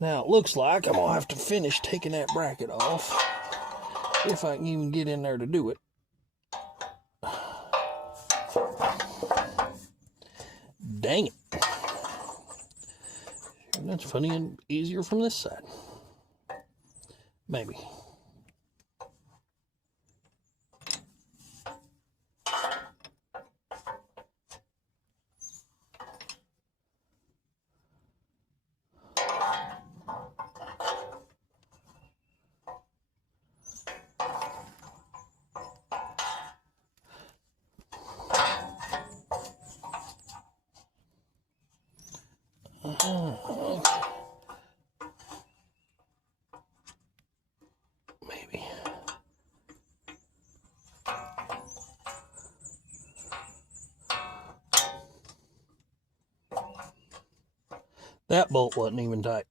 Now it looks like I'm gonna have to finish taking that bracket off, if I can even get in there to do it. Dang it. That's funny and easier from this side. Maybe. Maybe. That bolt wasn't even tight.